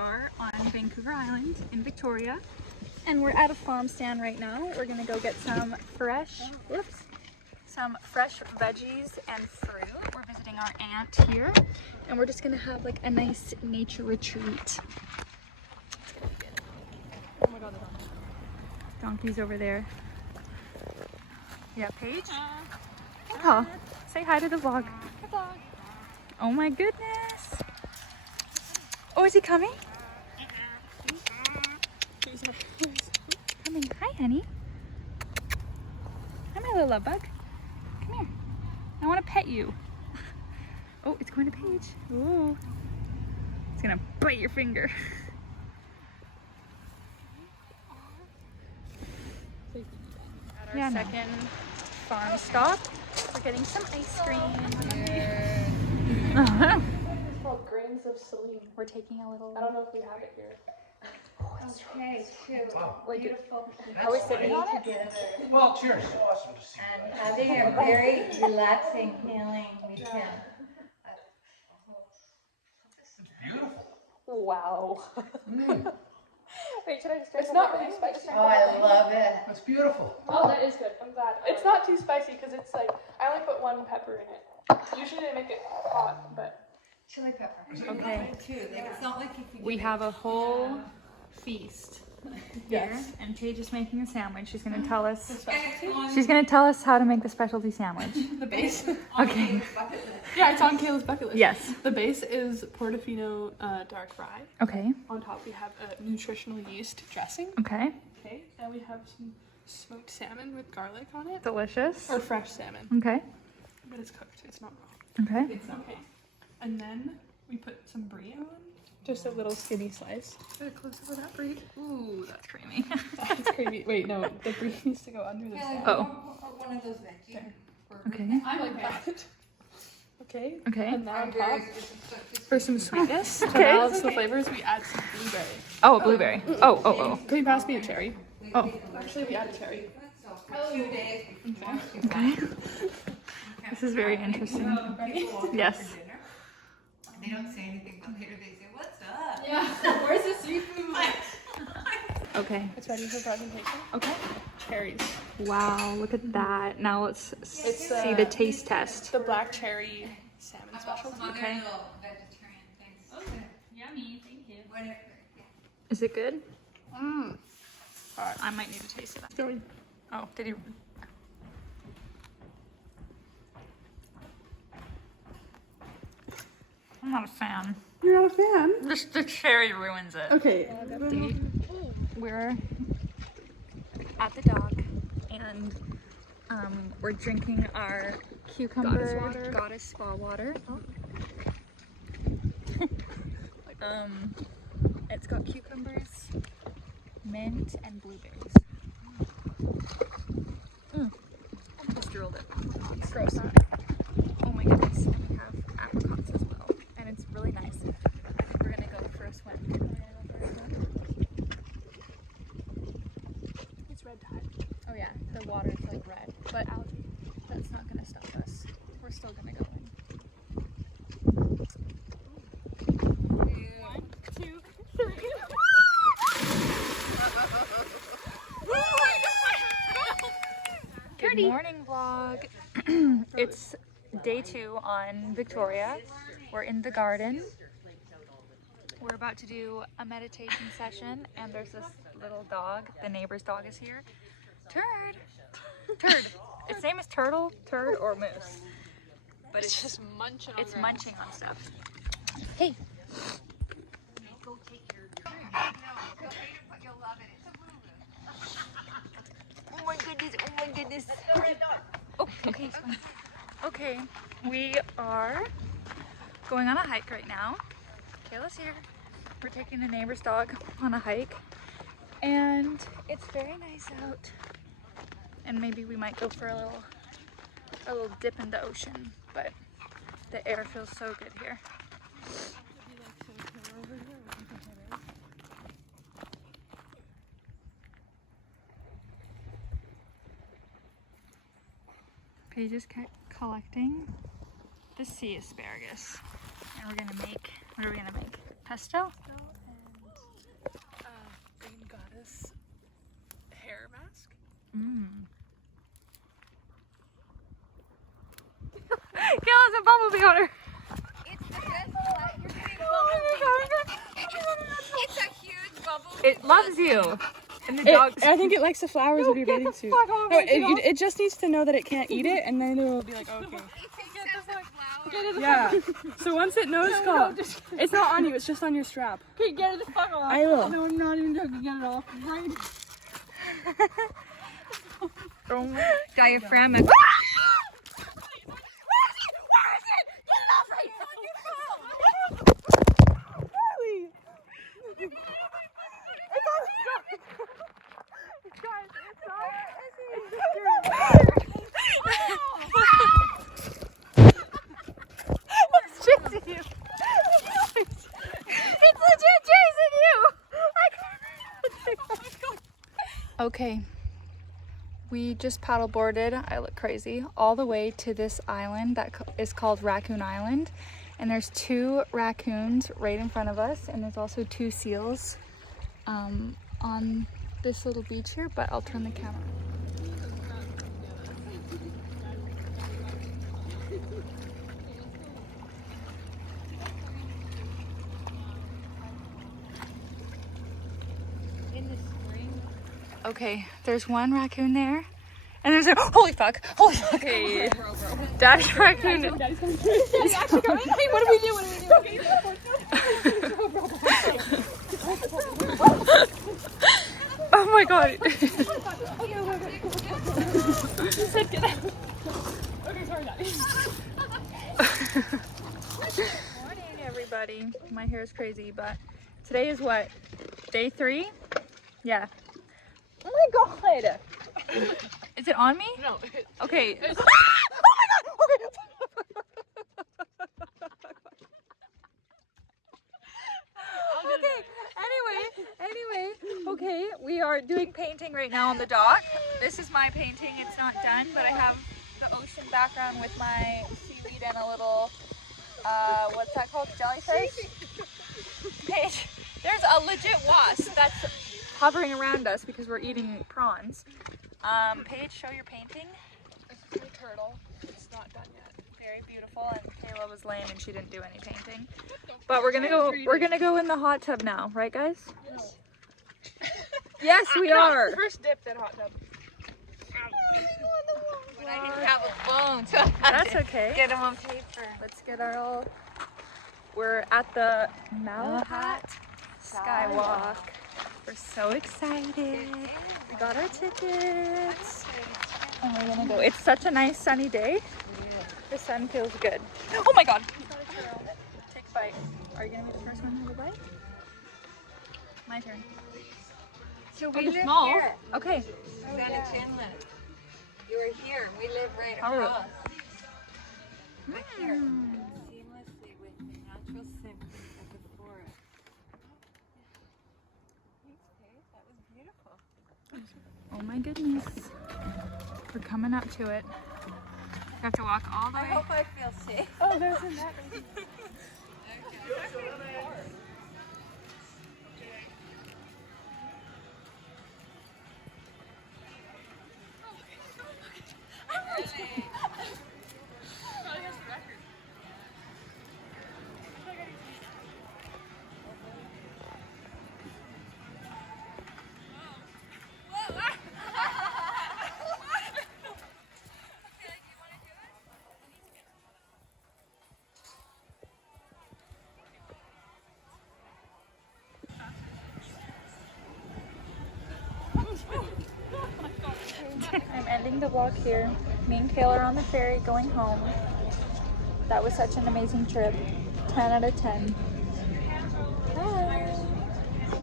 are on Vancouver Island in Victoria, and we're at a farm stand right now. We're gonna go get some fresh veggies and fruit. We're visiting our aunt here, and we're just gonna have like a nice nature retreat. Oh my god, the donkey's over there. Yeah, Paige? Oh, say hi to the vlog. Hi, vlog. Oh my goodness. Oh, is he coming? Coming. Hi, honey. Hi, my little love bug. Come here. I want to pet you. Oh, it's going to Paige. Ooh. It's gonna bite your finger. At our second farm stop, we're getting some ice cream. It's called grains of saline. We're taking a little. I don't know if we have it here. Oh, it's okay, too. Wow. Like beautiful. Are we sitting on it? Together. Well, cheers. It's awesome to see and having a very relaxing, healing weekend. It's beautiful. Wow. Wait, should I just? It's not really spicy. Oh, I love it. That's beautiful. Oh, that is good. I'm glad. It's not too spicy because it's like I only put one pepper in it. Usually they make it hot, but Chili pepper. okay. Too. Like, it's not like you can We have a whole feast here, and Paige is making a sandwich. She's gonna tell us. She's gonna tell us how to make the specialty sandwich. The base. Okay. Yeah, it's on Kayla's bucket list. Yes. The base is Portofino dark rye. Okay. On top we have a nutritional yeast dressing. Okay. Okay. And we have some smoked salmon with garlic on it. Delicious. Or fresh salmon. Okay. But it's cooked. It's not raw. Okay. Okay. And then we put some brie on. Just a little skinny slice. Get a close up of that brie. Ooh, that's creamy. It's creamy. Wait, no, the brie needs to go under the salmon. Oh. One of those veggies. Okay. I like that. Okay. Okay. And then on top, for some sweetness, to Okay. balance the flavors, we add some blueberry. Oh, a blueberry. Oh, oh, oh. Can you pass me a cherry? Oh. Actually, we add a cherry. Okay. This is very interesting. Yes. They don't say anything, but later they say, "What's up?" Yeah. Where's the seafood? Okay. It's ready for presentation. Okay. Cherries. Wow, look at that. Now let's It's see the taste test. The black cherry salmon specialty. Okay. Vegetarian things. Yummy, thank you. Whatever. Is it good? Mmm. I might need to taste it. Going. Oh, did you? I'm not a fan. You're not a fan? The cherry ruins it. Okay. We're at the dock and we're drinking our cucumber goddess spa water. It's got cucumbers, mint, and blueberries. I just drilled it. It's gross. Oh my goodness. And we have apricots as well. And it's really nice. We're gonna go for a swim. It's red tide. Oh yeah, the water's like red, but that's not gonna stop us. We're still gonna go in. 1, 2, 3. Good morning, vlog. It's day 2 on Victoria. We're in the garden. We're about to do a meditation session, and there's this little dog. The neighbor's dog is here. Turd. Turd. Its name is Turtle, Turd, or Moose. But it's just munching on It's grass. munching on stuff. Hey. Go take your Oh my goodness, oh my goodness. Oh, okay, it's fine. Okay, we are going on a hike right now. Kayla's here. We're taking the neighbor's dog on a hike. And it's very nice out. And maybe we might go for a little dip in the ocean, but the air feels so good here. Paige is collecting the sea asparagus. And we're gonna make, what are we gonna make? Pesto? Kayla's a bumblebee hunter. It's the best flight. You're getting bumblebee. It's a huge bumblebee. It loves you. And the dogs. I think it likes the flowers of your bathing suit. fuck off, No, take it off. it just needs to know that it can't eat it, and then it will be like, okay. Yeah. So once it knows, call. It's not on you. It's just on your strap. Okay, get it the fuck off. I will. No, I'm not even joking. Get it off. Right. Diaphragmatic. Okay, we just paddleboarded, I look crazy, all the way to this island that is called Raccoon Island. And there's 2 raccoons right in front of us, and there's also 2 seals on this little beach here, but I'll turn the camera. Okay, there's 1 raccoon there, and there's a holy fuck! Okay, Daddy's raccoon. Daddy's coming. Daddy actually coming. Hey, what do we do? Oh my god! He said get out. Okay, sorry, Daddy. Morning, everybody. My hair is crazy, but today is what? Day 3? Yeah. Oh my god! Is it on me? No. Okay. Oh my god! Okay. Anyway, okay, we are doing painting right now on the dock. This is my painting. It's not done, but I have the ocean background with my seaweed and a little, what's that called? Jellyfish? Paige, there's a legit wasp that's hovering around us because we're eating prawns. Paige, show your painting. It's a turtle. It's not done yet. Very beautiful, and Kayla was lame and she didn't do any painting. But we're gonna go in the hot tub now, right guys? Yes. Yes, we are. First dip, then hot tub. But I didn't have a phone, so That's okay. get them on paper. Let's get our little. We're at the Malahat Skywalk. We're so excited. We got our tickets. And we're gonna go. It's such a nice sunny day. The sun feels good. Oh my god! Take a bite. Are you gonna be the first one to have a bite? My turn. So we It's live small. here. Okay. Susanna Finland. You were here. We live right Oh. across. Right here. Seamlessly with the natural symphony of the forest. Thanks, Paige. That was beautiful. Oh my goodness. We're coming up to it. We have to walk all the I way. hope I feel safe. Oh, there's a net. I'm ending the vlog here. Me and Kayla are on the ferry going home. That was such an amazing trip. 10 out of 10.